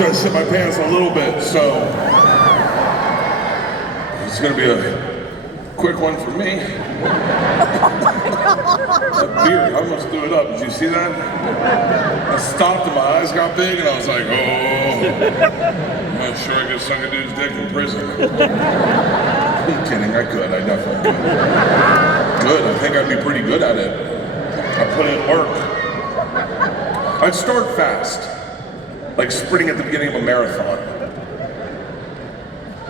try to shit my pants a little bit, so it's gonna be a quick one for me. That beard, I almost threw it up. Did you see that? I stopped and my eyes got big and I was like, oh, I'm not sure I could suck a dude's dick in prison. I'm kidding, I could, I definitely could. Good, I think I'd be pretty good at it. I put in work. I'd start fast, like sprinting at the beginning of a marathon.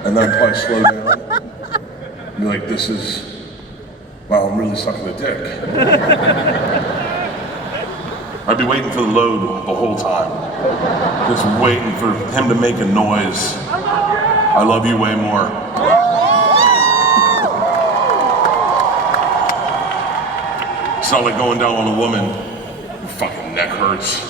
And then I'd probably slow down. Be like, this is, wow, I'm really sucking a dick. I'd be waiting for the load the whole time. Just waiting for him to make a noise. I love you way more. It's not like going down on a woman. Your fucking neck hurts.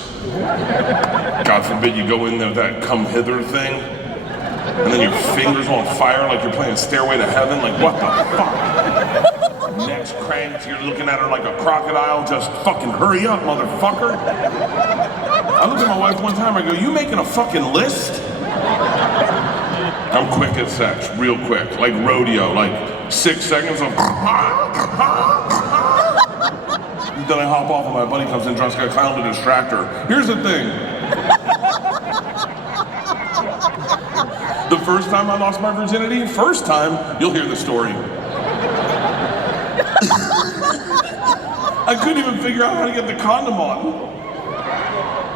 God forbid you go in there with that come hither thing, and then your fingers on fire like you're playing Stairway to Heaven. Like, what the fuck? Neck's cranked, you're looking at her like a crocodile. Just fucking hurry up, motherfucker. I looked at my wife one time, I go, you making a fucking list? I'm quick at sex, real quick, like rodeo, like 6 seconds of then I hop off and my buddy comes in dressed like a clown to distract her. Here's the thing. The first time I lost my virginity, first time, you'll hear the story. I couldn't even figure out how to get the condom on.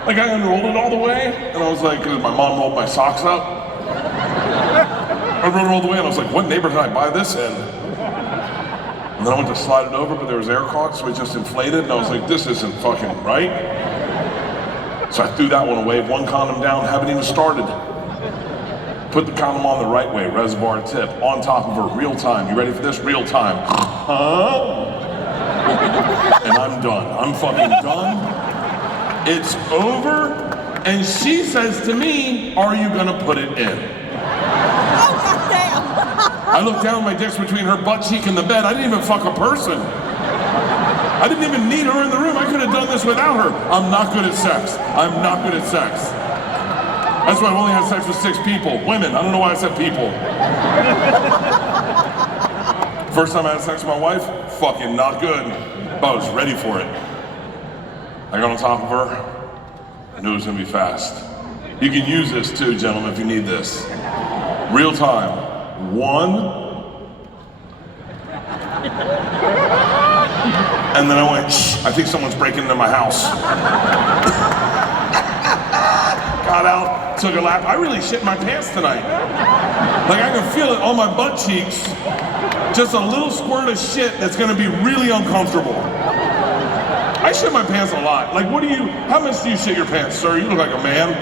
Like I unrolled it all the way, and I was like, my mom rolled my socks up. I rolled it all the way, and I was like, what neighborhood did I buy this in? And then I went to slide it over, but there was air caught, so it just inflated, and I was like, this isn't fucking right. So I threw that one away, one condom down, haven't even started. Put the condom on the right way, reservoir tip, on top of her, real time. You ready for this? Real time. And I'm done. I'm fucking done. It's over, and she says to me, are you gonna put it in? I looked down, my dick's between her butt cheek and the bed. I didn't even fuck a person. I didn't even need her in the room. I could have done this without her. I'm not good at sex. I'm not good at sex. That's why I've only had sex with 6 people. Women, I don't know why I said people. First time I had sex with my wife, fucking not good. But I was ready for it. I got on top of her. I knew it was gonna be fast. You can use this too, gentlemen, if you need this. Real time. 1. And then I went, shh, I think someone's breaking into my house. Got out, took a lap. I really shit my pants tonight. Like I can feel it on my butt cheeks. Just a little squirt of shit that's gonna be really uncomfortable. I shit my pants a lot. Like how much do you shit your pants, sir? You look like a man.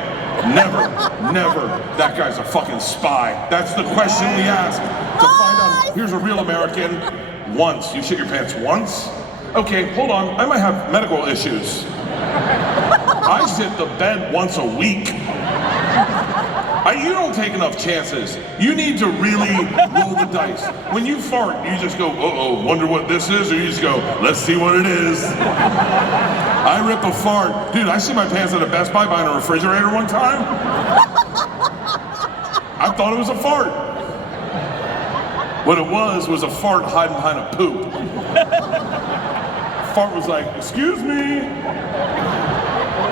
Never, never. That guy's a fucking spy. That's the question we ask to find out. Here's a real American. Once. You shit your pants once? Okay, hold on. I might have medical issues. I shit the bed once a week. You don't take enough chances. You need to really roll the dice. When you fart, you just go, uh-oh, wonder what this is, or you just go, let's see what it is. I rip a fart. Dude, I shit my pants at a Best Buy buying a refrigerator one time. I thought it was a fart. What it was a fart hiding behind a poop. Fart was like, excuse me.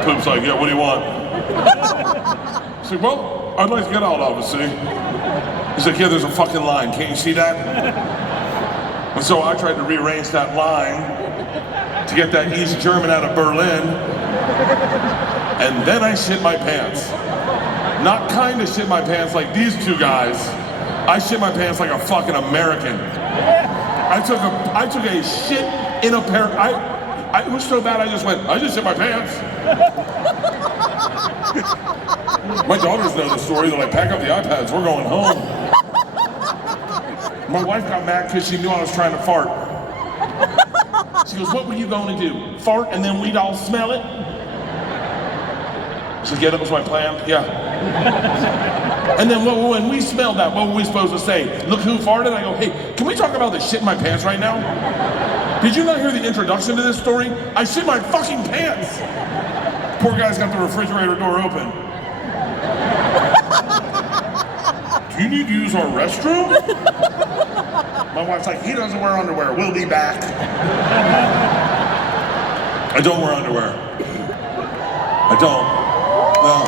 Poop's like, yeah, what do you want? I said, well, I'd like to get out, obviously. He's like, yeah, there's a fucking line. Can't you see that? And so I tried to rearrange that line to get that East German out of Berlin. And then I shit my pants. Not kind of shit my pants like these 2 guys. I shit my pants like a fucking American. I took a shit in a pair. It was so bad I just shit my pants. My daughters know the story. They're like, pack up the iPads, we're going home. My wife got mad because she knew I was trying to fart. She goes, what were you going to do? Fart and then we'd all smell it? She said, yeah, that was my plan, yeah. And then when we smelled that, what were we supposed to say? Look who farted? I go, hey, can we talk about the shit in my pants right now? Did you not hear the introduction to this story? I shit my fucking pants. Poor guy's got the refrigerator door open. you need to use our restroom? My wife's like, he doesn't wear underwear, we'll be back. I don't wear underwear. I don't. No.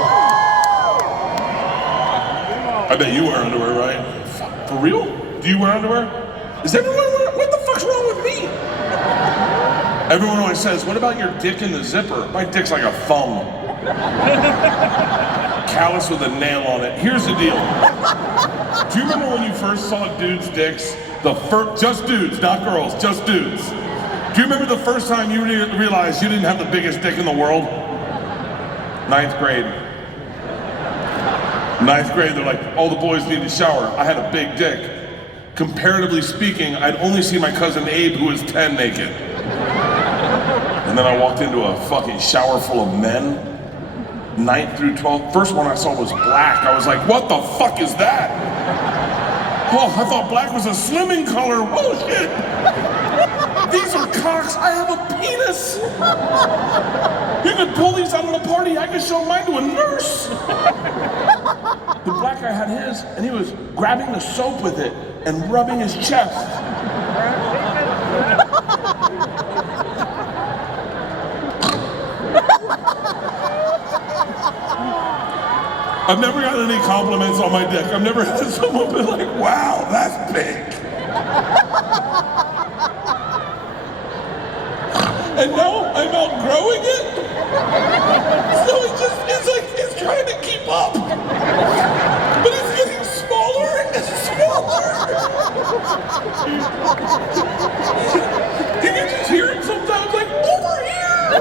I bet you wear underwear, right? For real? Do you wear underwear? Is everyone wearing? What the fuck's wrong with me? Everyone always says, what about your dick in the zipper? My dick's like a thumb. Callus with a nail on it. Here's the deal. Do you remember when you first saw dudes' dicks? Just dudes, not girls, just dudes. Do you remember the first time you realized you didn't have the biggest dick in the world? 9th grade. 9th grade, they're like, all the boys need to shower. I had a big dick. Comparatively speaking, I'd only seen my cousin Abe, who was 10, naked. And then I walked into a fucking shower full of men. 9th through 12th. First one I saw was black. I was like, what the fuck is that? Oh, I thought black was a slimming color. Oh shit. These are cocks. I have a penis. You could pull these out of the party. I could show mine to a nurse. The black guy had his, and he was grabbing the soap with it and rubbing his chest. I've never gotten any compliments on my dick. I've never had someone be like, wow, that's big. And now I'm outgrowing it. So it's trying to keep up. But it's getting smaller and smaller. You can just hear it sometimes like, over here.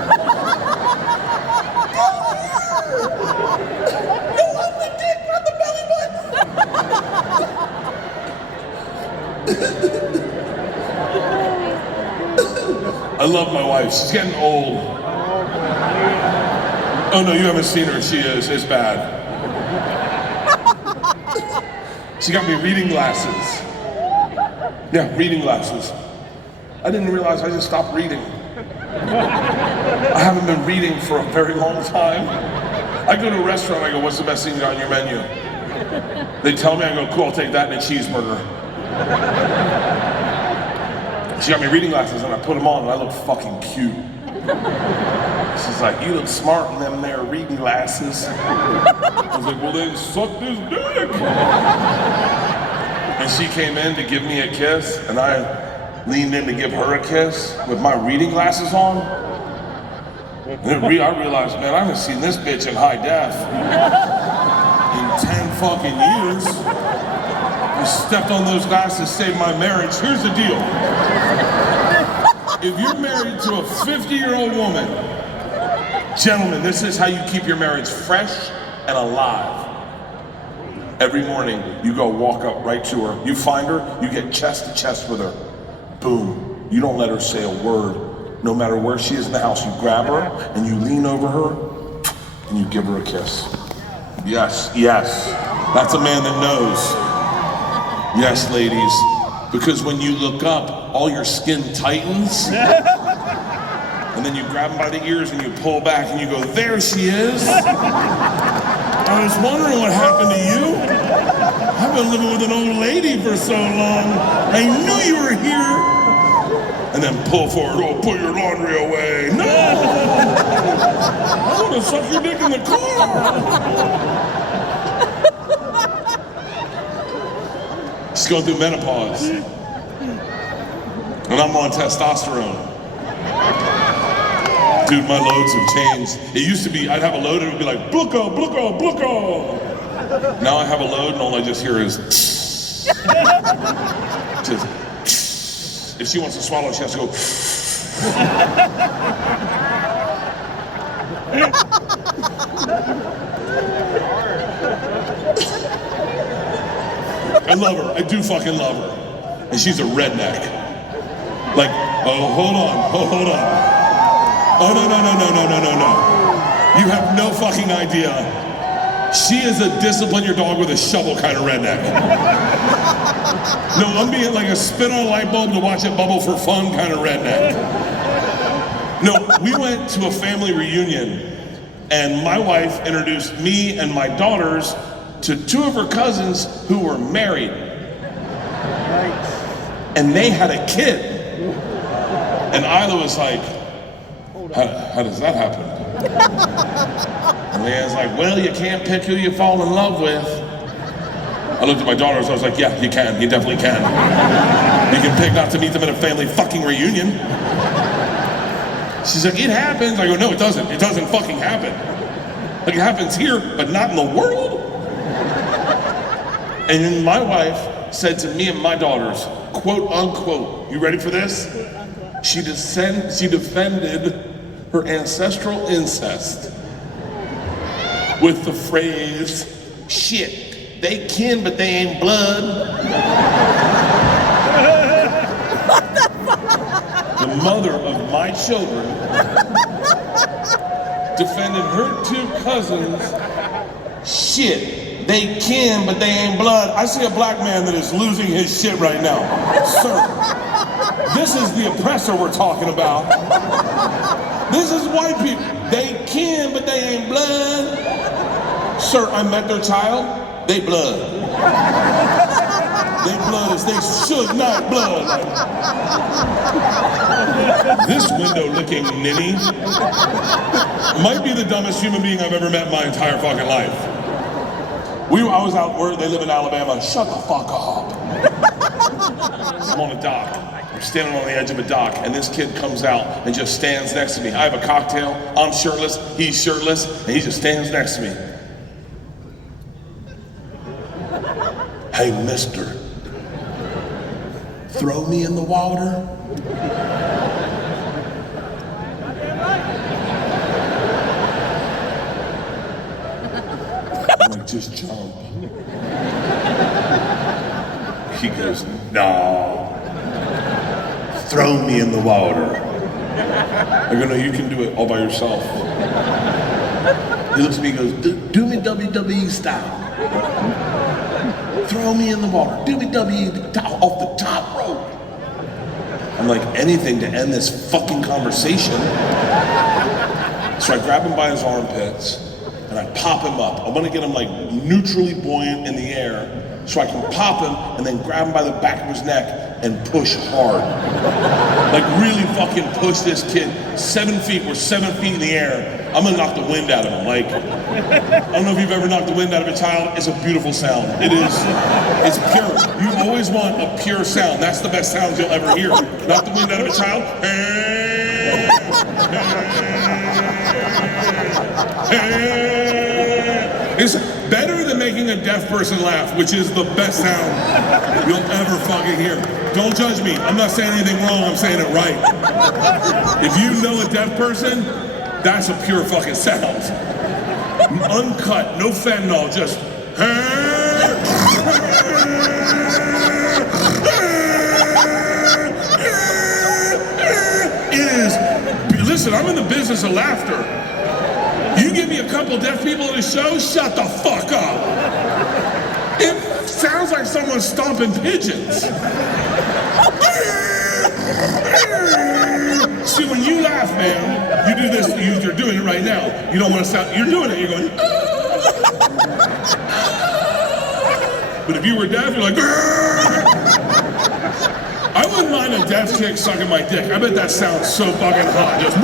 Over here. No, I'm the dick, not the belly button. I love my wife. She's getting old. Oh no, you haven't seen her. She is. It's bad. She got me reading glasses. Yeah, reading glasses. I didn't realize I just stopped reading. I haven't been reading for a very long time. I go to a restaurant, I go, what's the best thing on your menu? They tell me, I go, cool, I'll take that and a cheeseburger. She got me reading glasses and I put them on and I look fucking cute. She's like, you look smart in them there reading glasses. I was like, well then suck this dick. And she came in to give me a kiss and I leaned in to give her a kiss with my reading glasses on. And then I realized, man, I haven't seen this bitch in high def in 10 fucking years. I stepped on those glasses, saved my marriage. Here's the deal. If you're married to a 50-year-old woman, gentlemen, this is how you keep your marriage fresh and alive. Every morning, you go walk up right to her. You find her, you get chest to chest with her. Boom. You don't let her say a word. No matter where she is in the house, you grab her and you lean over her and you give her a kiss. Yes, yes. That's a man that knows. Yes, ladies. Because when you look up, all your skin tightens. And then you grab them by the ears and you pull back and you go, there she is. I was wondering what happened to you. I've been living with an old lady for so long. I knew you were here. And then pull forward, oh, put your laundry away. No! I want to suck your dick in the car. She's going through menopause. And I'm on testosterone. Dude, my loads have changed. It used to be, I'd have a load and it would be like, bluko, bluko, bluko. Now I have a load and all I just hear is just. If she wants to swallow, she has to go. I love her. I do fucking love her. And she's a redneck. Like, oh, hold on. Oh, hold on. Oh, no. You have no fucking idea. She is a discipline your dog with a shovel kind of redneck. No, I'm being like a spin on a light bulb to watch it bubble for fun kind of redneck. No, we went to a family reunion and my wife introduced me and my daughters to two of her cousins who were married. And they had a kid. And Isla was like, how does that happen? And Leanne's like, well, you can't pick who you fall in love with. I looked at my daughters, I was like, yeah, you can, you definitely can. You can pick not to meet them at a family fucking reunion. She's like, it happens. I go, no, it doesn't. It doesn't fucking happen. Like, it happens here, but not in the world. And then my wife said to me and my daughters, quote unquote, you ready for this? She defended her ancestral incest with the phrase, shit, they kin, but they ain't blood. The mother of my children defended her two cousins, shit, they kin, but they ain't blood. I see a black man that is losing his shit right now. Sir, this is the oppressor we're talking about. This is white people. They kin, but they ain't blood. Sir, I met their child. They blood. They blood as they should not blood. This window-licking ninny might be the dumbest human being I've ever met in my entire fucking life. I was out where they live in Alabama. Shut the fuck up. I'm on a dock. I'm standing on the edge of a dock, and this kid comes out and just stands next to me. I have a cocktail. I'm shirtless. He's shirtless, and he just stands next to me. Hey, mister, throw me in the water? I'm like, just jump. He goes, no. Throw me in the water. I go, no, you can do it all by yourself. He looks at me and goes, do me WWE style. Throw me in the water. Do me WWE off the top rope. I'm like, anything to end this fucking conversation. So I grab him by his armpits and I pop him up. I want to get him like neutrally buoyant in the air so I can pop him and then grab him by the back of his neck and push hard. Like really fucking push this kid 7 feet. We're 7 feet in the air. I'm gonna knock the wind out of him. Like, I don't know if you've ever knocked the wind out of a child. It's a beautiful sound. It is, it's pure. You always want a pure sound. That's the best sound you'll ever hear. Knock the wind out of a child. It's better than making a deaf person laugh, which is the best sound you'll ever fucking hear. Don't judge me. I'm not saying anything wrong. I'm saying it right. If you know a deaf person, that's a pure fucking sound. Uncut, no fentanyl, just. It is. Listen, I'm in the business of laughter. You give me a couple deaf people at a show, shut the fuck up. It sounds like someone's stomping pigeons. See, when you laugh, man, you do this, you're doing it right now. You don't want to sound, you're doing it, you're going, but if you were deaf, you're like, I wouldn't mind a deaf chick sucking my dick. I bet that sounds so fucking hot. Just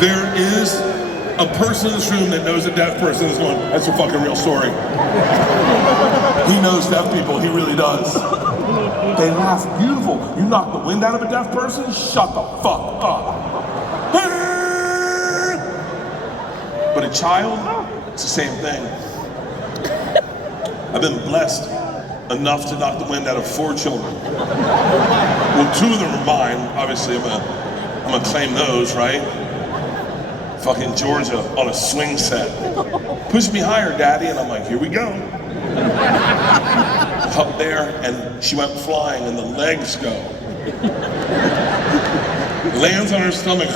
there is a person in this room that knows a deaf person is going, that's a fucking real story. He knows deaf people, he really does. They laugh beautiful. You knock the wind out of a deaf person, shut the fuck up. But a child, it's the same thing. I've been blessed enough to knock the wind out of 4 children. Well, 2 of them are mine. Obviously, I'm gonna claim those, right? Fucking Georgia on a swing set. Push me higher, daddy, and I'm like, here we go. Up there, and she went flying, and the legs go. Lands on her stomach.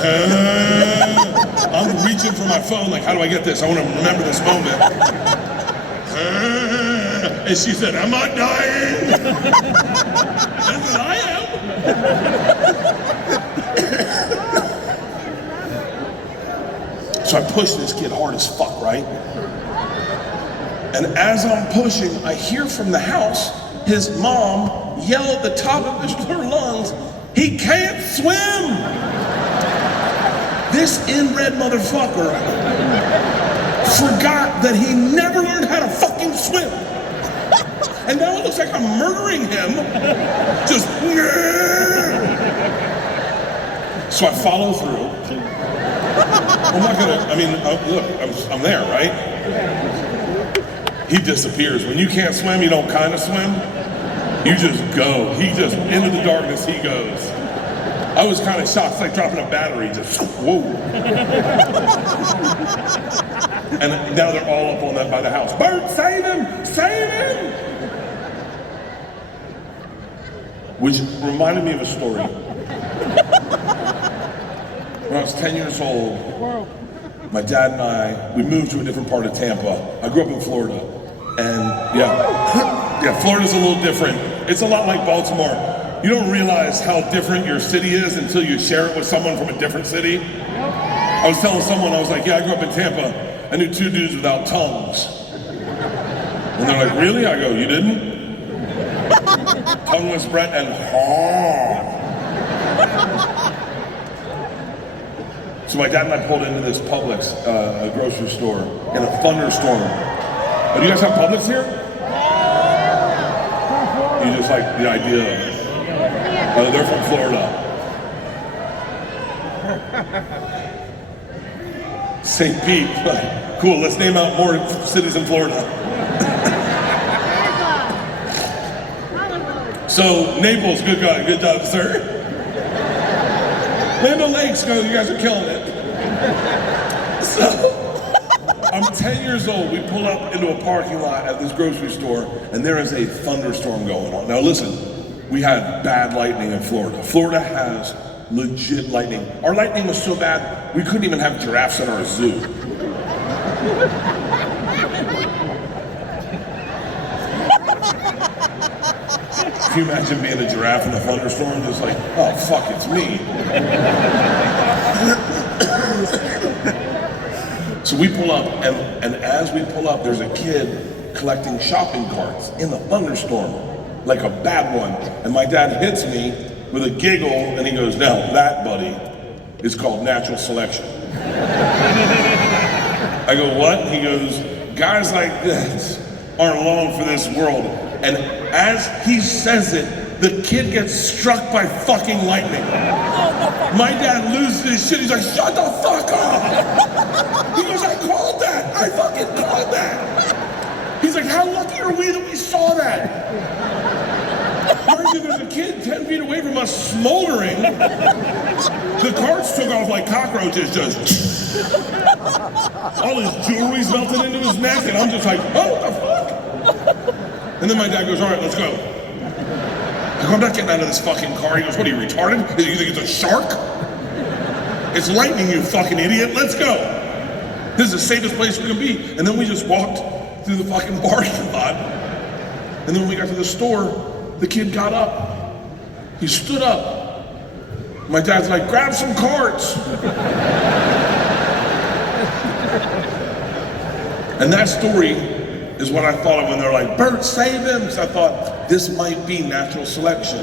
I'm reaching for my phone, like, how do I get this? I want to remember this moment. And she said, am I dying? I said, I am. push this kid hard as fuck, right? And as I'm pushing, I hear from the house his mom yell at the top of her lungs, "He can't swim!" This inbred motherfucker forgot that he never learned how to fucking swim. And now it looks like I'm murdering him. Just, so I follow through. I'm not gonna, look, I'm there, right? He disappears. When you can't swim, you don't kind of swim. You just go. He just, into the darkness he goes. I was kind of shocked. It's like dropping a battery, just, whoa. And now they're all up on that by the house. Bert, save him! Save him! Which reminded me of a story. When I was 10 years old, my dad and I, we moved to a different part of Tampa. I grew up in Florida. And yeah, Florida's a little different. It's a lot like Baltimore. You don't realize how different your city is until you share it with someone from a different city. I was telling someone, I was like, yeah, I grew up in Tampa. I knew 2 dudes without tongues. And they're like, really? I go, you didn't? Tongueless Brett and So my dad and I pulled into this Publix, a grocery store, in a thunderstorm. Oh, do you guys have Publix here? You just like the idea of it. Oh, they're from Florida. St. Pete, cool, let's name out more cities in Florida. So, Naples, good job, sir. Land O'Lakes, you guys are killing it. So, I'm 10 years old, we pull up into a parking lot at this grocery store, and there is a thunderstorm going on. Now listen, we had bad lightning in Florida. Florida has legit lightning. Our lightning was so bad, we couldn't even have giraffes in our zoo. Can you imagine being a giraffe in a thunderstorm? Just like, oh fuck, it's me. So we pull up, and as we pull up, there's a kid collecting shopping carts in the thunderstorm, like a bad one. And my dad hits me with a giggle, and he goes, now that, buddy, is called natural selection. I go, what? And he goes, guys like this aren't long for this world. And as he says it, the kid gets struck by fucking lightning. My dad loses his shit. He's like, shut the fuck up. He goes, I called that. I fucking called that. He's like, how lucky are we that we saw that? Mind you, there's a kid 10 feet away from us smoldering. The carts took off like cockroaches, just. All his jewelry's melted into his neck, and I'm just like, oh, what the fuck? And then my dad goes, all right, let's go. I go, I'm not getting out of this fucking car. He goes, what are you, retarded? You think it's a shark? It's lightning, you fucking idiot. Let's go. This is the safest place we can be. And then we just walked through the fucking parking lot. And then when we got to the store, the kid got up. He stood up. My dad's like, grab some carts. And that story is what I thought of when they're like, Bert, save him. So I thought, this might be natural selection.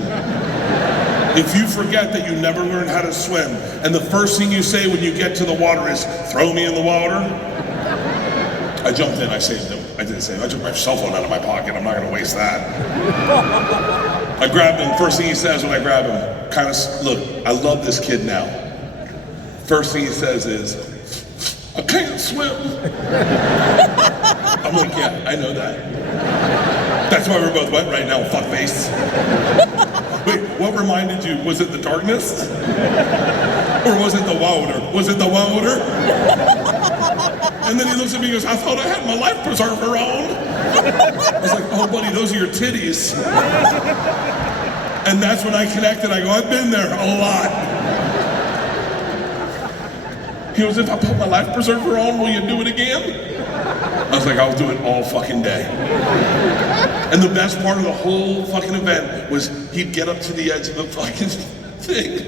If you forget that you never learned how to swim, and the first thing you say when you get to the water is, throw me in the water. I jumped in, I saved him. I didn't save him. I took my cell phone out of my pocket. I'm not gonna waste that. I grabbed him. First thing he says when I grab him, look, I love this kid now. First thing he says is, I can't swim. I'm like, yeah, I know that. That's why we're both wet right now, fuckface. Wait, what reminded you? Was it the darkness? Or was it the water? Was it the water? And then he looks at me and goes, I thought I had my life preserver on. I was like, oh buddy, those are your titties. And that's when I connected. I go, I've been there a lot. He goes, if I put my life preserver on, will you do it again? I was like, I'll do it all fucking day. And the best part of the whole fucking event was he'd get up to the edge of the fucking thing.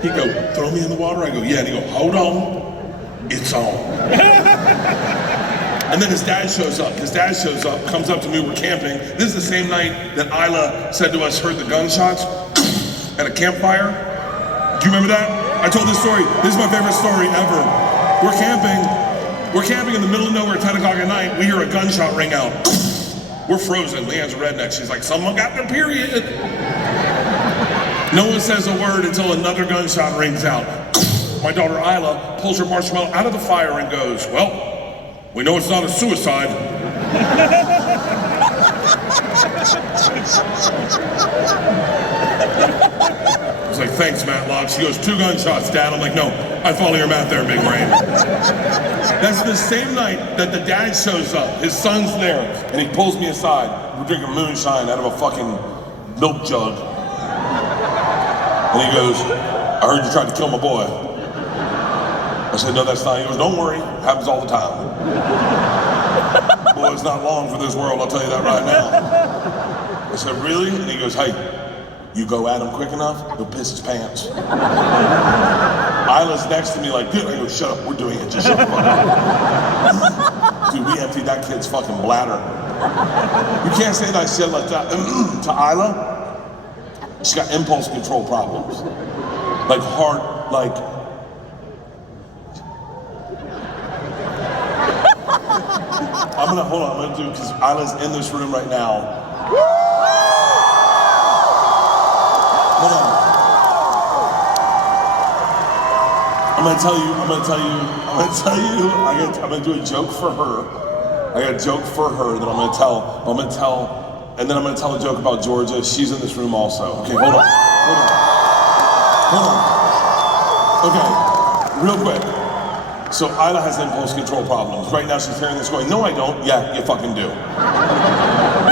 He'd go, throw me in the water? I go, yeah. And he'd go, hold on. it's on. And then his dad shows up. Comes up to me, we're camping. This is the same night that Isla said to us, heard the gunshots at a campfire. Do you remember that? I told this story. This is my favorite story ever. We're camping in the middle of nowhere at 10 o'clock at night. We hear a gunshot ring out. We're frozen. Leanne's a redneck. She's like, someone got their period. No one says a word until another gunshot rings out. My daughter Isla pulls her marshmallow out of the fire and goes, well, we know it's not a suicide. I was like, thanks, Matlock. She goes, 2 gunshots, Dad. I'm like, no, I follow your math there, Big Brain. That's the same night that the dad shows up. His son's there, and he pulls me aside. We're drinking moonshine out of a fucking milk jug. And he goes, I heard you tried to kill my boy. I said, no, that's not. He goes, don't worry, happens all the time. Boy's not long for this world, I'll tell you that right now. I said, really? And he goes, hey, you go at him quick enough, he'll piss his pants. Isla's next to me like, dude, I go, shut up, we're doing it, just shut the fuck up. Dude, we emptied that kid's fucking bladder. You can't say that shit like that to Isla. She's got impulse control problems. Like heart, like. I'm gonna do, because Isla's in this room right now. Hold on. I'm gonna do a joke for her. I got a joke for her that I'm gonna tell, and then I'm gonna tell a joke about Georgia. She's in this room also. Okay, hold on. Okay, real quick. So Isla has impulse control problems. Right now she's hearing this going, no I don't. Yeah, you fucking do.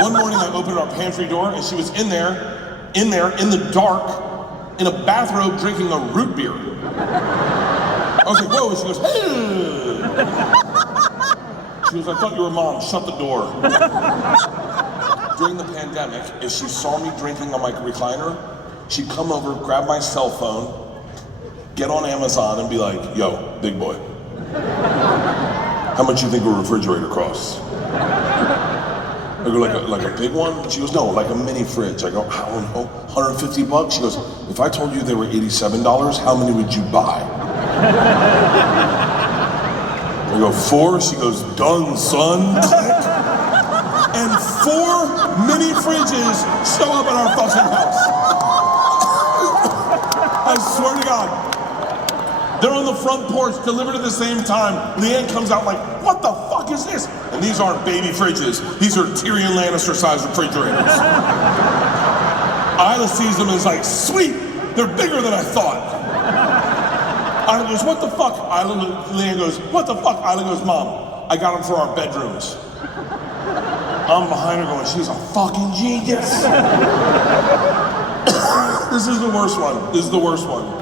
One morning I opened our pantry door and she was in there, in the dark, in a bathrobe drinking a root beer. I was like, whoa, and she goes, hey. She goes, I thought you were Mom, shut the door. During the pandemic, if she saw me drinking on my recliner, she'd come over, grab my cell phone, get on Amazon and be like, yo, big boy, how much you think a refrigerator costs? I go, like a big one? She goes, no, like a mini fridge. I go, I don't know, $150? She goes, if I told you they were $87, how many would you buy? I go, 4? She goes, done, son. And 4 mini fridges show up at our fucking house. I swear to God. They're on the front porch, delivered at the same time. Leanne comes out like, what the fuck is this? And these aren't baby fridges. These are Tyrion Lannister-sized refrigerators. Isla sees them and is like, sweet, they're bigger than I thought. Isla goes, what the fuck? Leanne goes, what the fuck? Isla goes, Mom, I got them for our bedrooms. I'm behind her going, she's a fucking genius. This is the worst one.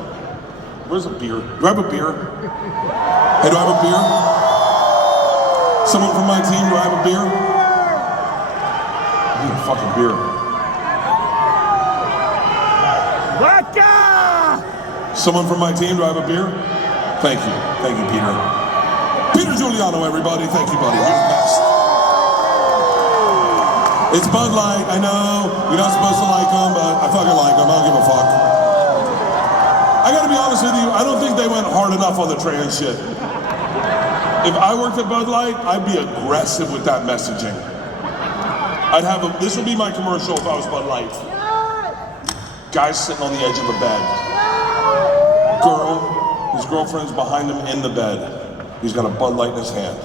Where's a beer? Do I have a beer? Hey, do I have a beer? Someone from my team, do I have a beer? I need a fucking beer. Vodka! Someone from my team, do I have a beer? Thank you, Peter. Peter Giuliano, everybody. Thank you, buddy. You're the best. It's Bud Light, I know. You're not supposed to like them, but I fucking like them. I don't give a fuck. I gotta be honest with you, I don't think they went hard enough on the trans shit. If I worked at Bud Light, I'd be aggressive with that messaging. This would be my commercial if I was Bud Light. Guy's sitting on the edge of a bed. His girlfriend's behind him in the bed. He's got a Bud Light in his hand.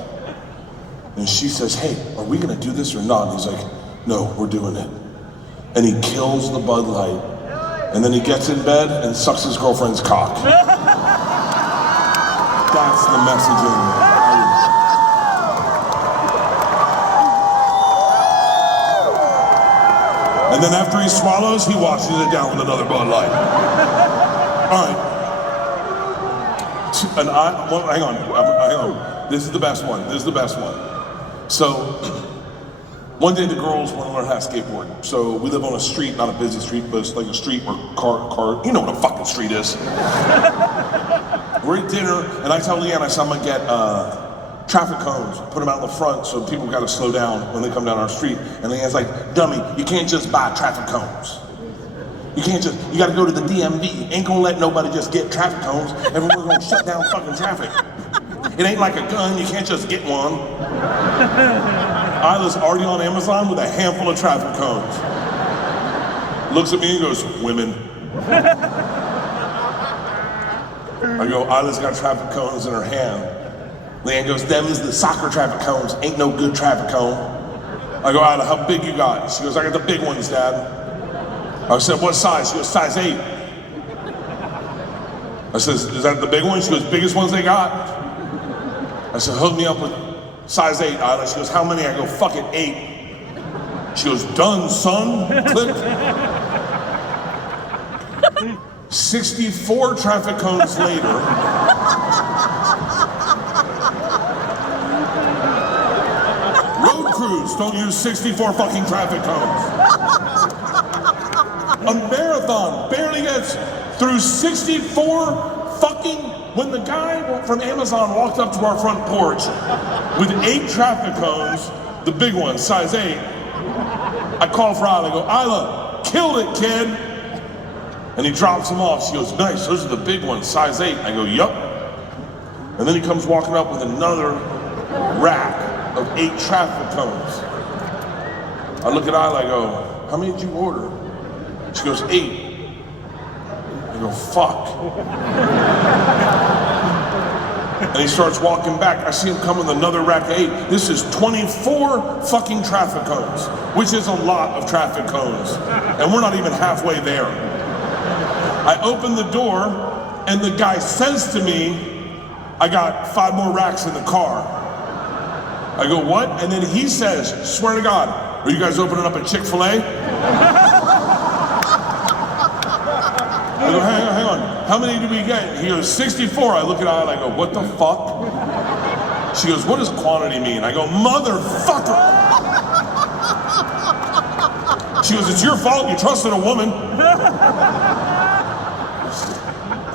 And she says, hey, are we gonna do this or not? And he's like, no, we're doing it. And he kills the Bud Light. And then he gets in bed and sucks his girlfriend's cock. That's the messaging. And then after he swallows, he washes it down with another Bud Light. All right. Hang on. This is the best one. So, one day the girls want to learn how to skateboard. So we live on a street, not a busy street, but it's like a street where car, you know what a fucking street is. We're at dinner, and I tell Leanne, I said, I'm gonna get traffic cones, put them out in the front so people gotta slow down when they come down our street. And Leanne's like, dummy, you can't just buy traffic cones. You gotta go to the DMV. Ain't gonna let nobody just get traffic cones. Everyone's gonna shut down fucking traffic. It ain't like a gun, you can't just get one. Isla's already on Amazon with a handful of traffic cones. Looks at me and goes, women. I go, Isla's got traffic cones in her hand. Leanne goes, them's the soccer traffic cones, ain't no good traffic cone. I go, Isla, how big you got? She goes, I got the big ones, Dad. I said, what size? She goes, size 8. I says, is that the big one? She goes, biggest ones they got. I said, hook me up with size 8, Isla. She goes, how many? I go, fuck it, 8. She goes, done, son. Click. 64 traffic cones later, road crews don't use 64 fucking traffic cones. A marathon barely gets through 64 fucking, when the guy from Amazon walked up to our front porch with 8 traffic cones, the big ones, size 8, I call for Isla, I go, Isla, killed it, kid. And he drops them off. She goes, nice, those are the big ones, size 8. I go, yup. And then he comes walking up with another rack of 8 traffic cones. I look at Isla, I go, how many did you order? She goes, 8. I go, fuck. And he starts walking back. I see him come with another rack of 8. This is 24 fucking traffic cones, which is a lot of traffic cones. And we're not even halfway there. I open the door, and the guy says to me, I got 5 more racks in the car. I go, what? And then he says, swear to God, are you guys opening up a Chick-fil-A? I go, hang on, how many did we get? He goes, 64. I look at Isla, I go, what the fuck? She goes, what does quantity mean? I go, motherfucker! She goes, it's your fault, you trusted a woman.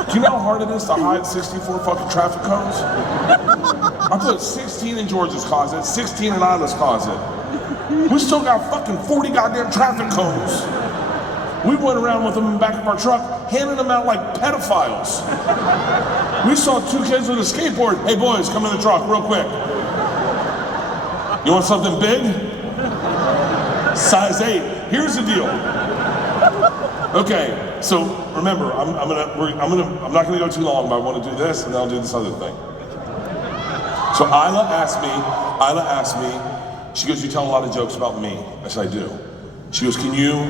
Do you know how hard it is to hide 64 fucking traffic cones? I put 16 in George's closet, 16 in Isla's closet. We still got fucking 40 goddamn traffic cones. We went around with them in the back of our truck, handing them out like pedophiles. We saw 2 kids with a skateboard. Hey boys, come in the truck real quick. You want something big? Size 8. Here's the deal. Okay, so remember, I'm not gonna go too long, but I want to do this, and then I'll do this other thing. So Isla asked me, she goes, you tell a lot of jokes about me. I said, I do. She goes, can you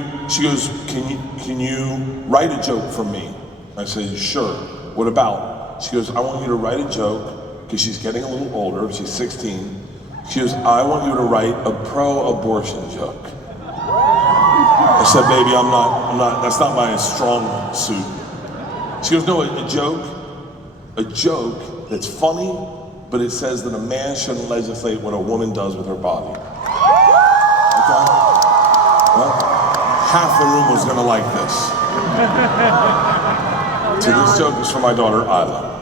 write a joke for me? I said, sure. What about? She goes, I want you to write a joke, because she's getting a little older, she's 16. She goes, I want you to write a pro-abortion joke. I said, baby, I'm not, that's not my strong suit. She goes, no, a joke that's funny, but it says that a man shouldn't legislate what a woman does with her body. Okay? Well, half the room was gonna like this. So this joke is for my daughter, Isla.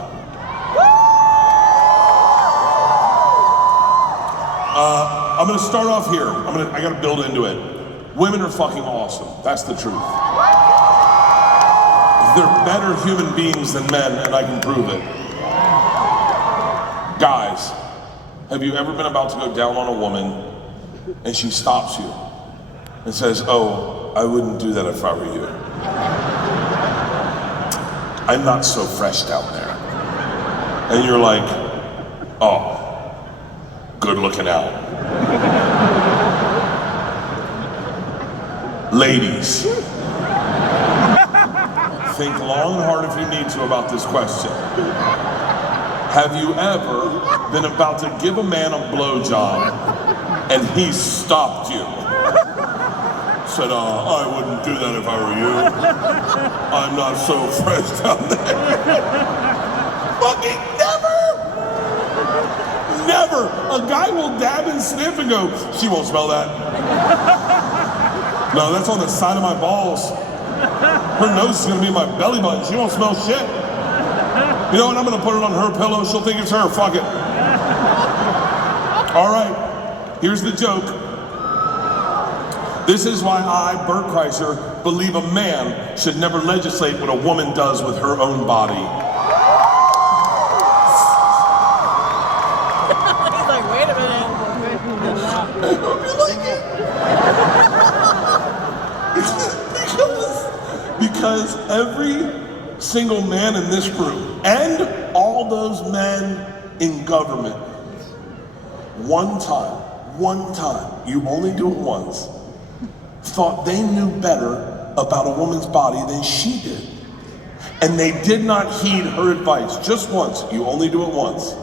I'm gonna start off here. I gotta build into it. Women are fucking awesome. That's the truth. They're better human beings than men, and I can prove it. Guys, have you ever been about to go down on a woman, and she stops you and says, oh, I wouldn't do that if I were you. I'm not so fresh down there. And you're like, oh, good looking out. Ladies, think long and hard if you need to about this question. Have you ever been about to give a man a blowjob and he stopped you? Said, I wouldn't do that if I were you. I'm not so fresh down there. Fucking never! Never! A guy will dab and sniff and go, she won't smell that. No, that's on the side of my balls. Her nose is gonna be in my belly button. She won't smell shit. You know what, I'm gonna put it on her pillow, she'll think it's her, fuck it. All right, here's the joke. This is why I, Bert Kreischer, believe a man should never legislate what a woman does with her own body. He's like, wait a minute. I hope you like it. Because every single man in this room, and all those men in government, one time, you only do it once, thought they knew better about a woman's body than she did. And they did not heed her advice, just once, you only do it once.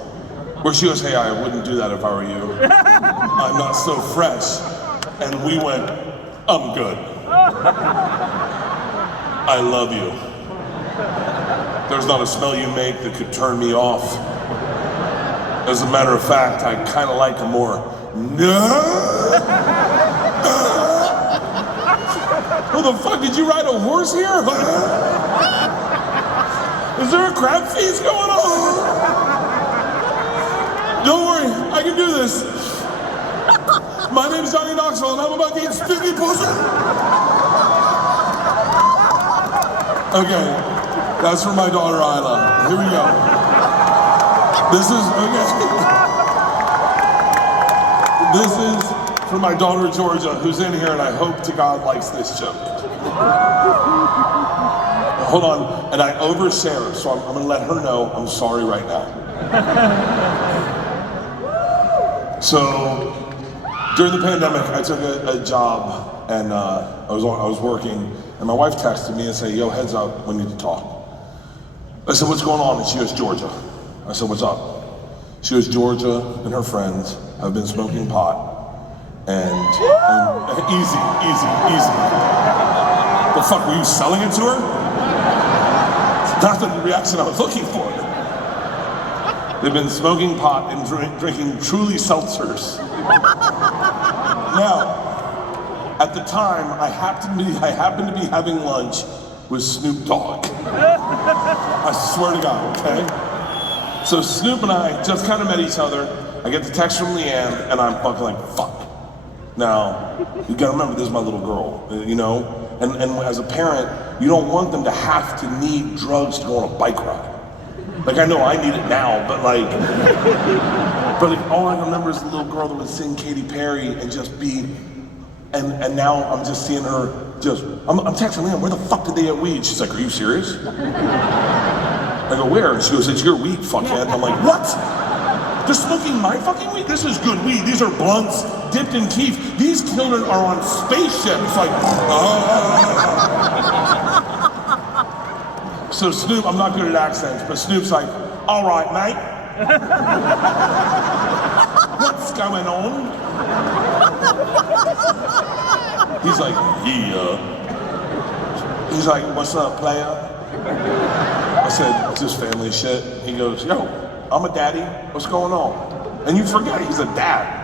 Where she goes, hey, I wouldn't do that if I were you. I'm not so fresh. And we went, I'm good. I love you. There's not a smell you make that could turn me off. As a matter of fact, I kind of like a more, Who the fuck, did you ride a horse here? Is there a crab feast going on? Don't worry, I can do this. My name's Johnny Knoxville and I'm about to eat sticky pussy. Okay, that's for my daughter Isla. Here we go. This is, okay. This is for my daughter Georgia, who's in here, and I hope to God likes this joke. Hold on, and I overshare, so I'm gonna let her know I'm sorry right now. So, during the pandemic, I took a job, and I was working, and my wife texted me and said, yo, heads up, we need to talk. I said, what's going on? And she goes, Georgia. I said, what's up? She goes, Georgia and her friends have been smoking pot. And easy. The fuck, were you selling it to her? That's the reaction I was looking for. They've been smoking pot and drinking Truly seltzers. Now, at the time, I happened to be having lunch with Snoop Dogg. I swear to God, okay? So Snoop and I just kind of met each other. I get the text from Leanne, and I'm fucking like, fuck. Now, you gotta remember, this is my little girl, you know? And as a parent, you don't want them to have to need drugs to go on a bike ride. Like, I know I need it now, but like all I remember is the little girl that would sing Katy Perry and just be, and now I'm just seeing her just, I'm texting Leanne, where the fuck did they get weed? She's like, are you serious? I go, where? And she goes, it's your weed, fuckhead. And I'm like, what? They're smoking my fucking weed? This is good weed. These are blunts dipped in keef. These children are on spaceships. Like, So Snoop, I'm not good at accents, but Snoop's like, all right, mate. What's going on? He's like, yeah. He's like, what's up, player? I said, just family shit. He goes, yo, I'm a daddy, what's going on? And you forget he's a dad.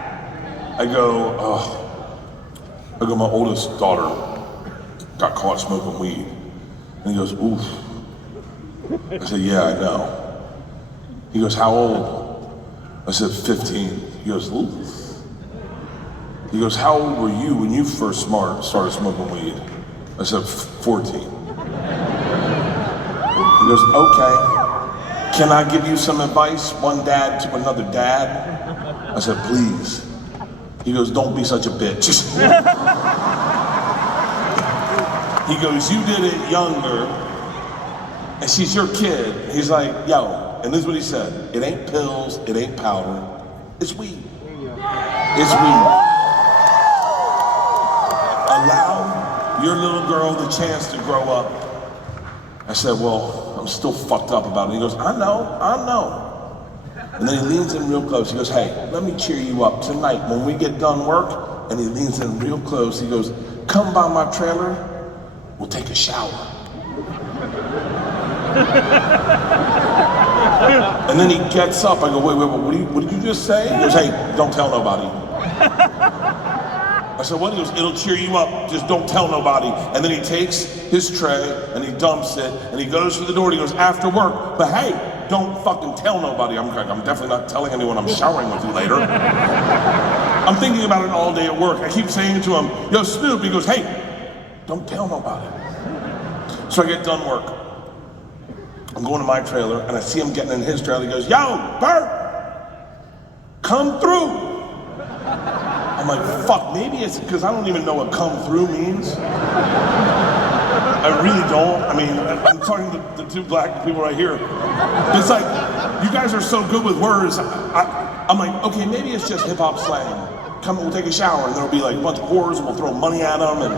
I go, my oldest daughter got caught smoking weed. And he goes, oof. I said, yeah, I know. He goes, how old? I said, 15. He goes, oof. He goes, how old were you when you first started smoking weed? I said, 14. He goes, okay. Can I give you some advice? One dad to another dad? I said, please. He goes, don't be such a bitch. He goes, you did it younger, and she's your kid. He's like, yo, and this is what he said, it ain't pills, it ain't powder, it's weed. It's weed. Allow your little girl the chance to grow up. I said, well, I'm still fucked up about it. He goes, I know. And then he leans in real close. He goes, hey, let me cheer you up tonight when we get done work. And he leans in real close. He goes, come by my trailer, we'll take a shower. And then he gets up. I go, wait, what did you just say? He goes, hey, don't tell nobody. I said, what? He goes, it'll cheer you up, just don't tell nobody. And then he takes his tray and he dumps it and he goes to the door and he goes, after work, but hey, don't fucking tell nobody. I'm definitely not telling anyone I'm showering with you later. I'm thinking about it all day at work. I keep saying to him, yo, Snoop, he goes, hey, don't tell nobody. So I get done work. I'm going to my trailer and I see him getting in his trailer. He goes, yo, Bert, come through. I'm like, fuck, maybe it's because I don't even know what come through means. I really don't. I mean, I'm talking to the two black people right here. It's like, you guys are so good with words. I'm like, okay, maybe it's just hip hop slang. Come, we'll take a shower, and there'll be like a bunch of whores, and we'll throw money at them, and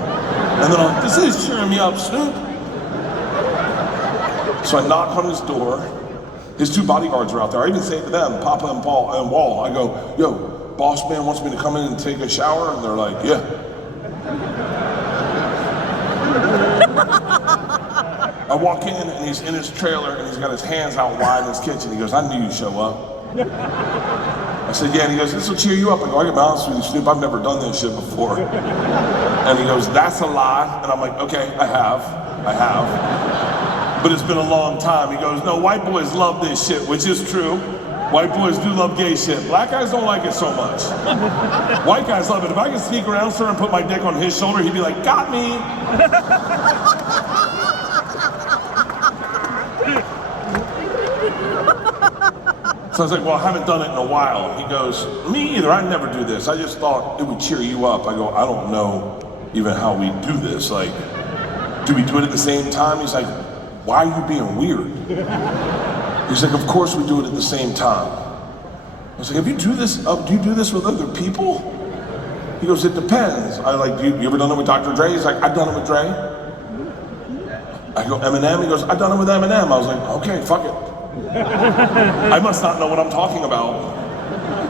then this is cheering me up, Snoop. So I knock on his door. His two bodyguards are out there. I even say to them, Papa and Paul and Wall, I go, yo, boss man wants me to come in and take a shower, and they're like, yeah. I walk in and he's in his trailer and he's got his hands out wide in his kitchen. He goes, I knew you'd show up. I said, yeah, and he goes, this will cheer you up. I go, I can be honest with you, Snoop, I've never done this shit before. And he goes, that's a lie. And I'm like, okay, I have. But it's been a long time. He goes, no, white boys love this shit, which is true. White boys do love gay shit. Black guys don't like it so much. White guys love it. If I could sneak around, sir, and put my dick on his shoulder, he'd be like, got me. So I was like, well, I haven't done it in a while. He goes, me either, I never do this. I just thought it would cheer you up. I go, I don't know even how we do this. Like, do we do it at the same time? He's like, why are you being weird? He's like, of course we do it at the same time. I was like, do you do this with other people? He goes, it depends. I like, you ever done it with Dr. Dre? He's like, I've done it with Dre. I go, Eminem? He goes, I've done it with Eminem. I was like, okay, fuck it. I must not know what I'm talking about.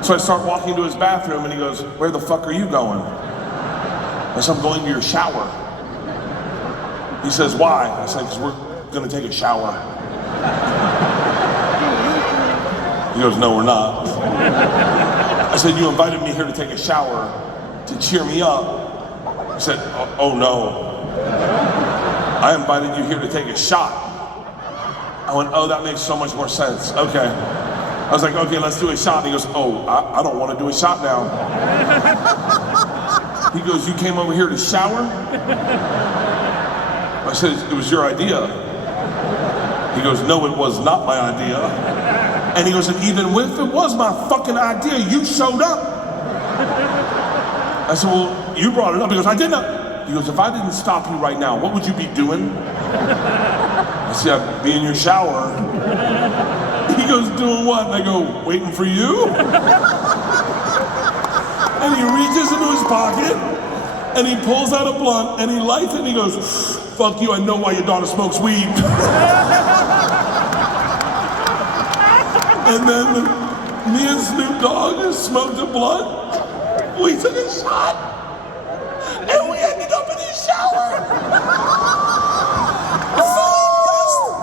So I start walking to his bathroom and he goes, where the fuck are you going? I said, I'm going to your shower. He says, why? I said, because we're gonna take a shower. He goes, no, we're not. I said, you invited me here to take a shower to cheer me up. He said, oh no. I invited you here to take a shot. I went, oh, that makes so much more sense. Okay. I was like, okay, let's do a shot. He goes, oh, I don't want to do a shot now. He goes, you came over here to shower? I said, it was your idea. He goes, no, it was not my idea. And he goes, and even if it was my fucking idea, you showed up. I said, well, you brought it up. He goes, I did not. He goes, if I didn't stop you right now, what would you be doing? I said, I'd be in your shower. He goes, doing what? And I go, waiting for you? And he reaches into his pocket, and he pulls out a blunt, and he lights it, and he goes, fuck you, I know why your daughter smokes weed. And then me and Snoop Dogg smoked a blunt, we took a shot, and we ended up in his shower.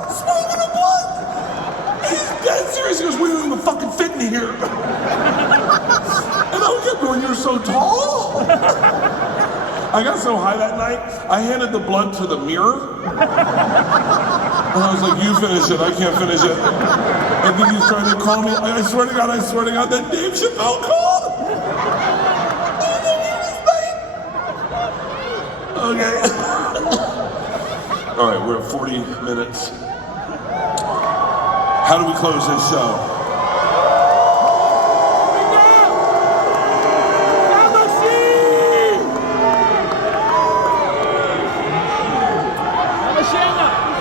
Smoking a blunt. He's dead serious. He goes, we don't even fucking fit in here. And I kept going, you're so tall. I got so high that night, I handed the blunt to the mirror. And I was like, you finish it, I can't finish it. I think he's trying to call me. I swear to God, that Dave Chappelle called. Okay. All right, we're at 40 minutes. How do we close this show?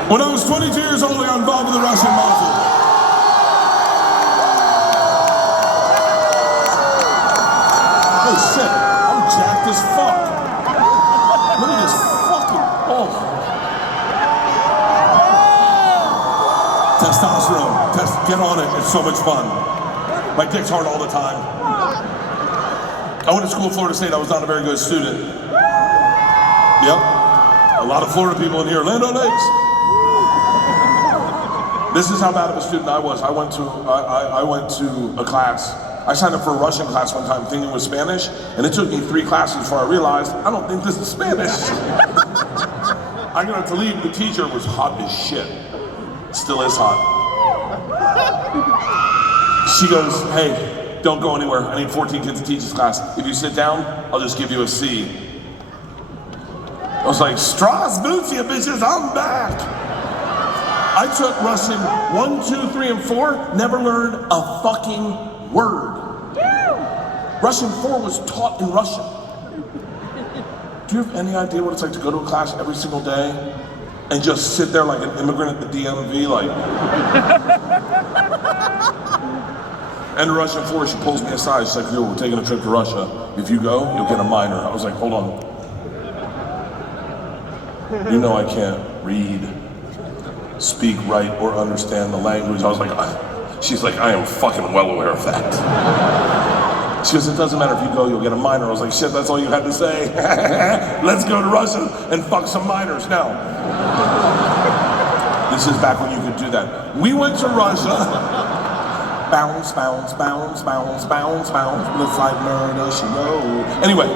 When I was 22 years old, I got involved with the Russian Mafia. Oh shit, I'm jacked as fuck. Look at this fucking, Testosterone, get on it, it's so much fun. My dick's hard all the time. I went to school at Florida State, I was not a very good student. Yep, a lot of Florida people in here, Land O'Lakes. This is how bad of a student I was. I went to a class I signed up for a Russian class one time thinking it was Spanish, and it took me 3 classes before I realized, I don't think this is Spanish. I got to leave, the teacher was hot as shit. Still is hot. She goes, hey, don't go anywhere. I need 14 kids to teach this class. If you sit down, I'll just give you a C. I was like, Strasbourgia, bitches, I'm back. I took Russian 1, 2, 3, and 4, never learned a fucking word. Russian 4 was taught in Russian. Do you have any idea what it's like to go to a class every single day and just sit there like an immigrant at the DMV, like? And Russian 4, she pulls me aside, she's like, yo, we're taking a trip to Russia. If you go, you'll get a minor. I was like, hold on. You know I can't read, speak, write, or understand the language. I was like, she's like, I am fucking well aware of that. She goes, it doesn't matter if you go, you'll get a minor. I was like, shit, that's all you had to say. Let's go to Russia and fuck some minors. Now, this is back when you could do that. We went to Russia. Bounce, bounce, bounce, bounce, bounce, bounce. Looks like murder, she knows. Anyway.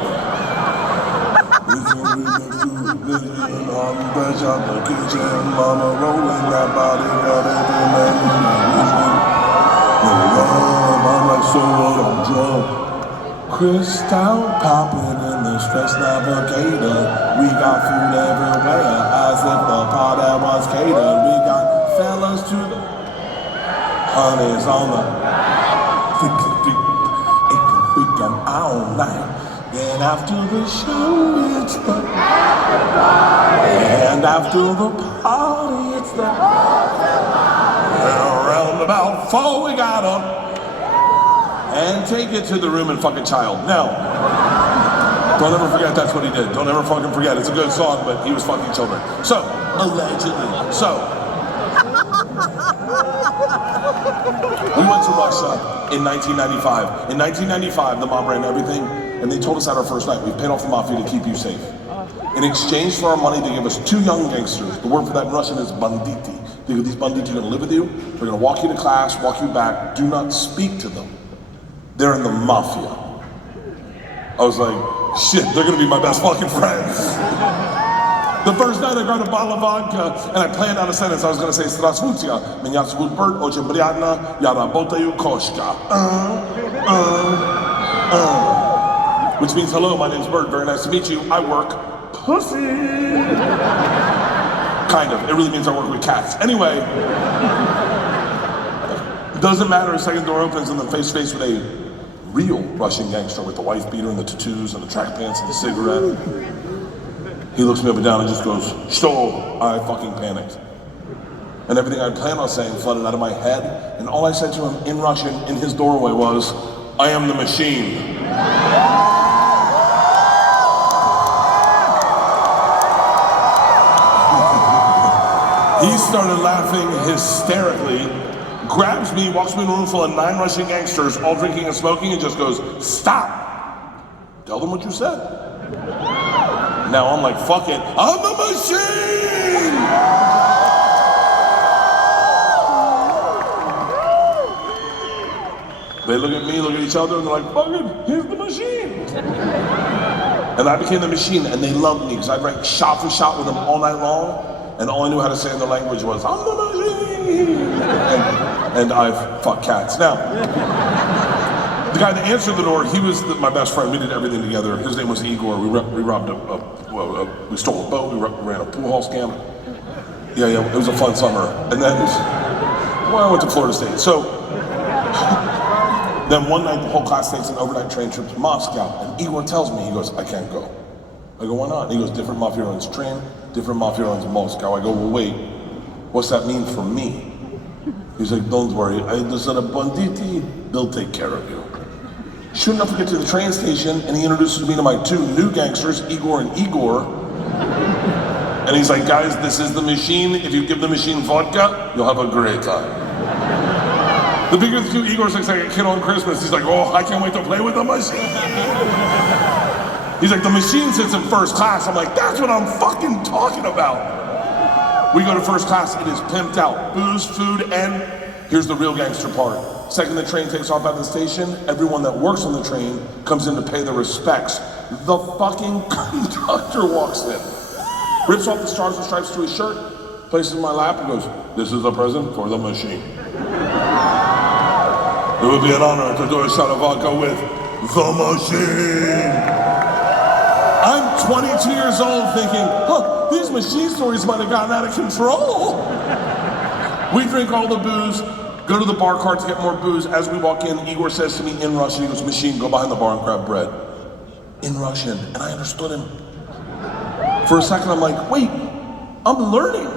On the kitchen, mama rolling that body, got I'm like, so what, I'm drunk. Crystal popping in the stress navigator. We got food everywhere, as if the party was catered. We got fellas to the honeys on the it can freak them all night. Then after the show, it's the and after the party, it's the around about 4 we got up and take it to the room and fuck a child. Now, don't ever forget that's what he did. Don't ever fucking forget. It's a good song, but he was fucking children. So, allegedly. So, we went to Russia in 1995. In 1995, the mob ran everything, and they told us at our first night, we paid off the Mafia to keep you safe. In exchange for our money, they give us 2 young gangsters. The word for that in Russian is banditi. They go, these banditi are gonna live with you. They're gonna walk you to class, walk you back. Do not speak to them. They're in the Mafia. I was like, shit, they're gonna be my best fucking friends. The first night I grabbed a bottle of vodka and I planned out a sentence. I was gonna say, Здравствуйте, меня зовут Bert, очень приятно, я работаю кошка. Which means, hello, my name's Bert, very nice to meet you. I work pussy. Kind of, it really means I work with cats. Anyway, doesn't matter, a second door opens and I'm face to face with a real Russian gangster with the wife beater and the tattoos and the track pants and the cigarette. He looks me up and down and just goes, "Что?" I fucking panicked. And everything I planned on saying flooded out of my head. And all I said to him in Russian in his doorway was, I am the machine. He started laughing hysterically, grabs me, walks me in a room full of 9 Russian gangsters, all drinking and smoking, and just goes, stop! Tell them what you said. Now I'm like, fuck it, I'm the machine! They look at me, look at each other, and they're like, fuck it, here's the machine! And I became the machine, and they loved me, because I drank shot for shot with them all night long, and all I knew how to say in their language was, I'm the machine! And I've fucked cats. Now, the guy that answered the door, he was my best friend. We did everything together. His name was Igor. We robbed we stole a boat. We ran a pool hall scam. Yeah, it was a fun summer. And then, I went to Florida State. So, then one night the whole class takes an overnight train trip to Moscow. And Igor tells me, he goes, I can't go. I go, why not? And he goes, different Mafia runs train, different Mafia runs Moscow. I go, well, wait, what's that mean for me? He's like, don't worry, there's a banditi, they'll take care of you. Soon enough, we get to the train station, and he introduces me to my 2 new gangsters, Igor and Igor. And he's like, guys, this is the machine. If you give the machine vodka, you'll have a great time. The bigger of the 2, Igor's like a kid on Christmas. He's like, oh, I can't wait to play with the machine. He's like, the machine sits in first class. I'm like, that's what I'm fucking talking about. We go to first class, it is pimped out. Booze, food, and Here's the real gangster part. Second the train takes off out of the station, everyone that works on the train comes in to pay their respects. The fucking conductor walks in, rips off the stars and stripes to his shirt, places it in my lap and goes, "This is a present for the machine. It would be an honor to do a shot of vodka with the machine." I'm 22 years old thinking, these machine stories might have gotten out of control. We drink all the booze, go to the bar cart to get more booze. As we walk in, Igor says to me in Russian, he goes, "Machine, go behind the bar and grab bread." In Russian, and I understood him. For a second, I'm like, wait, I'm learning.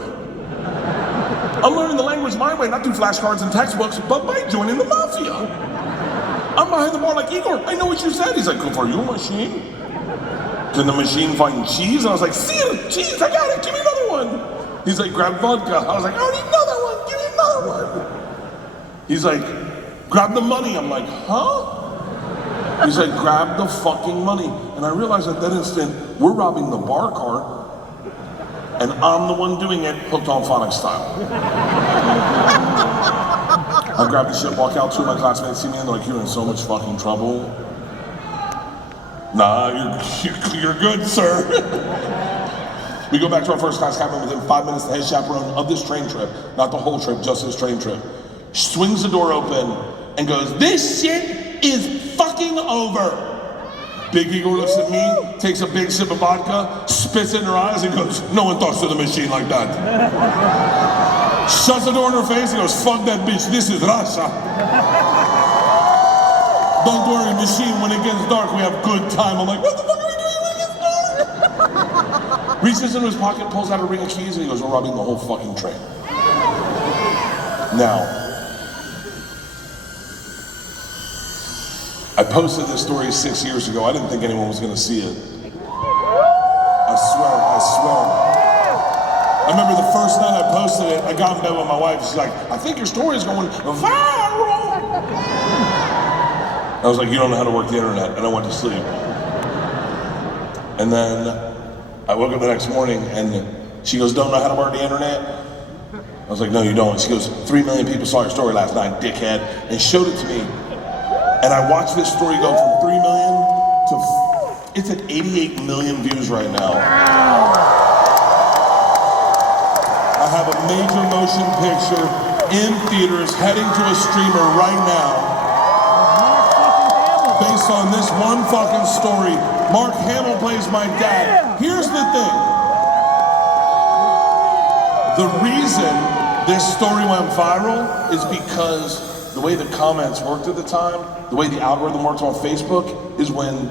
I'm learning the language my way, not through flashcards and textbooks, but by joining the Mafia. I'm behind the bar like, "Igor, I know what you said." He's like, "Good for you, machine. Can the machine find cheese?" And I was like, "Sir, cheese, I got it, give me another one." He's like, "Grab vodka." I was like, "I don't need another one, give me another one." He's like, "Grab the money." I'm like, "Huh?" He's like, "Grab the fucking money." And I realized at that instant, we're robbing the bar cart, and I'm the one doing it, hooked on phonics style. I grab the shit, walk out, two of my classmates see me, and they're like, "You're in so much fucking trouble." "Nah, you're good, sir." We go back to our first class cabin. Within 5 minutes, the head chaperone of this train trip, not the whole trip, just this train trip, swings the door open and goes, "This shit is fucking over." Big Igor looks at me, takes a big sip of vodka, spits it in her eyes and goes, "No one talks to the machine like that." Shuts the door in her face and goes, "Fuck that bitch, this is Russia. Don't worry, machine, when it gets dark, we have good time." I'm like, "What the fuck are we doing when it gets dark?" Reaches into his pocket, pulls out a ring of keys, and he goes, "We're robbing the whole fucking train." Now, I posted this story 6 years ago. I didn't think anyone was gonna see it. I swear. I remember the first night I posted it, I got in bed with my wife. She's like, "I think your story is going viral." I was like, "You don't know how to work the internet," and I went to sleep. And then I woke up the next morning and she goes, "Don't know how to work the internet?" I was like, "No, you don't." She goes, 3 million people saw your story last night, dickhead," and showed it to me. And I watched this story go from 3 million to, it's at 88 million views right now. I have a major motion picture in theaters heading to a streamer right now based on this one fucking story. Mark Hamill plays my dad. Here's the thing. The reason this story went viral is because the way the comments worked at the time, the way the algorithm works on Facebook, is when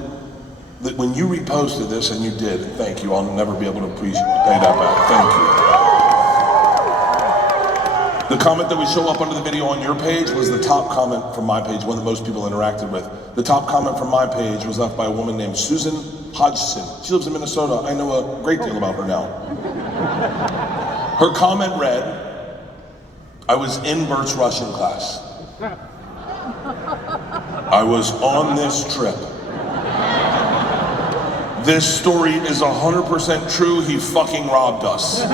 you reposted this, and you did, thank you, I'll never be able to pay that back, thank you. The comment that would show up under the video on your page was the top comment from my page, one that most people interacted with. The top comment from my page was left by a woman named Susan Hodgson. She lives in Minnesota. I know a great deal about her now. Her comment read, "I was in Bert's Russian class. I was on this trip. This story is 100% true. He fucking robbed us."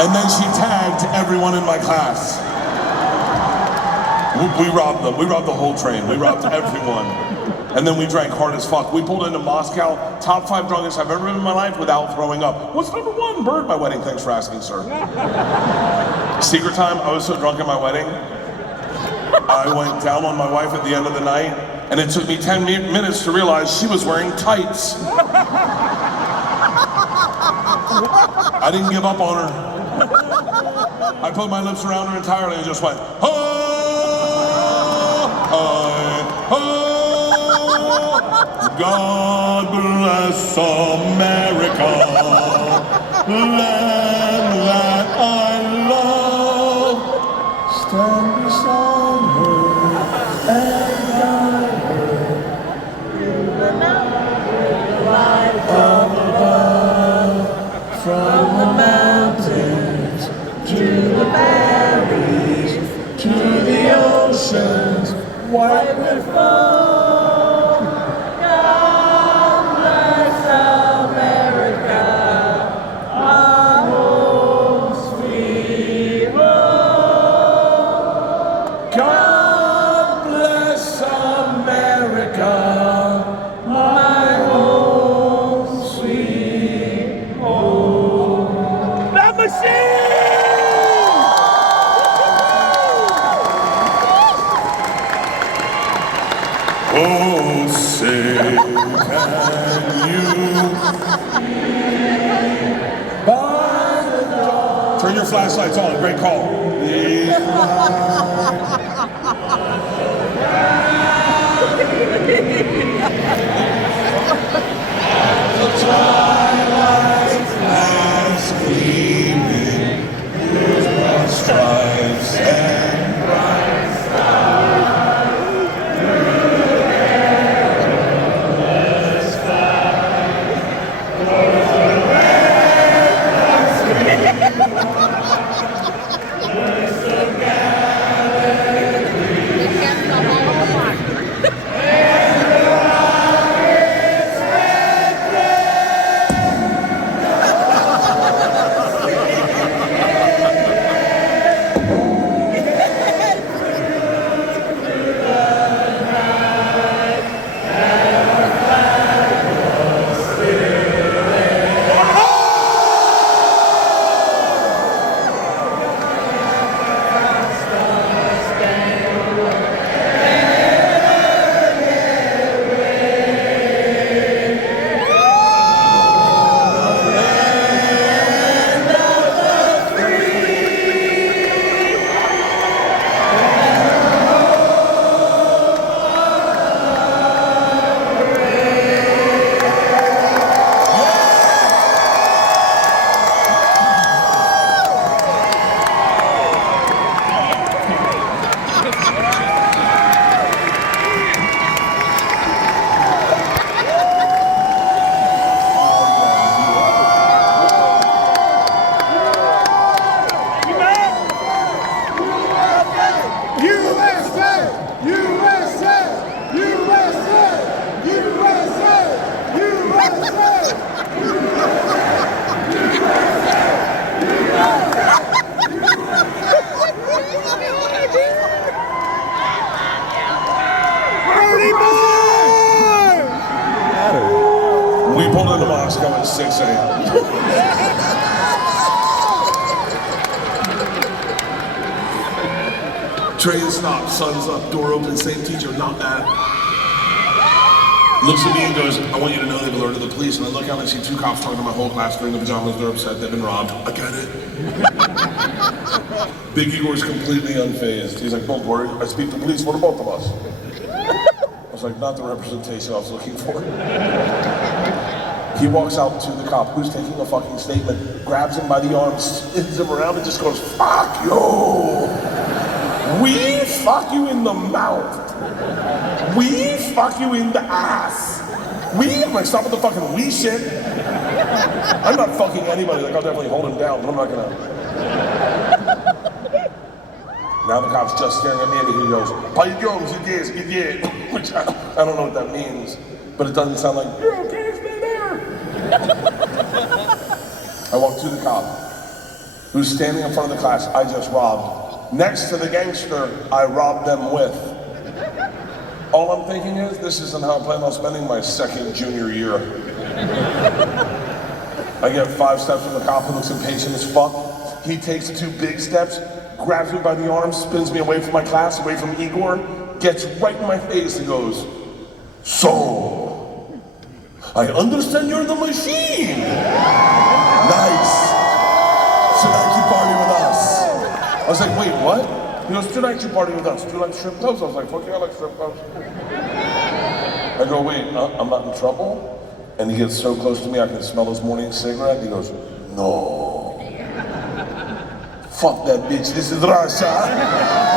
And then she tagged everyone in my class. We robbed them. We robbed the whole train. We robbed everyone. And then we drank hard as fuck. We pulled into Moscow, top 5 drunkest I've ever been in my life without throwing up. What's number 1? Bird, my wedding. Thanks for asking, sir. Secret time, I was so drunk at my wedding, I went down on my wife at the end of the night, and it took me 10 minutes to realize she was wearing tights. I didn't give up on her. I put my lips around her entirely and just went, "Oh, oh, oh. God bless America, land that I love. Stand beside her and guide her through the light from above, from the mountains to the valleys, to the oceans, white with foam. God bless America, Turn your flashlights on, great call. The twilight lies gleaming, stripes and bright stars. We pulled into Moscow at 6 a.m. Train stops, sun's up, door open, same teacher, not bad. Looks at me and goes, I want you to know they've alerted the police. And I look out and I see two cops talking to my whole class wearing the pajamas. They're upset, they've been robbed. I get it. Big Igor's completely unfazed. He's like, don't worry, I speak to the police for the both of us. I was like, not the representation I was looking for. He walks out to the cop who's taking a fucking statement, grabs him by the arm, spins him around and just goes, fuck you! We fuck you in the mouth. We fuck you in the ass. I'm like, stop with the fucking we shit. I'm not fucking anybody, like I'll definitely hold him down, but I'm not gonna. Now the cop's just staring at me and he goes, "Пойдем, иди," which I don't know what that means, but it doesn't sound like, you're okay, stay there. I walk to the cop, who's standing in front of the class I just robbed, next to the gangster I robbed them with. All I'm thinking is, this isn't how I plan on spending my second junior year. I get 5 steps from the cop who looks impatient as fuck. He takes 2 big steps, grabs me by the arm, spins me away from my class, away from Igor, gets right in my face and goes, so, I understand you're the machine. Nice. Tonight you party with us. I was like, wait, what? He goes, tonight you party with us. Do you like strip clubs? I was like, fuck yeah, I like strip clubs. I go, wait, I'm not in trouble? And he gets so close to me I can smell his morning cigarette. He goes, no. Fuck that bitch, this is Russia.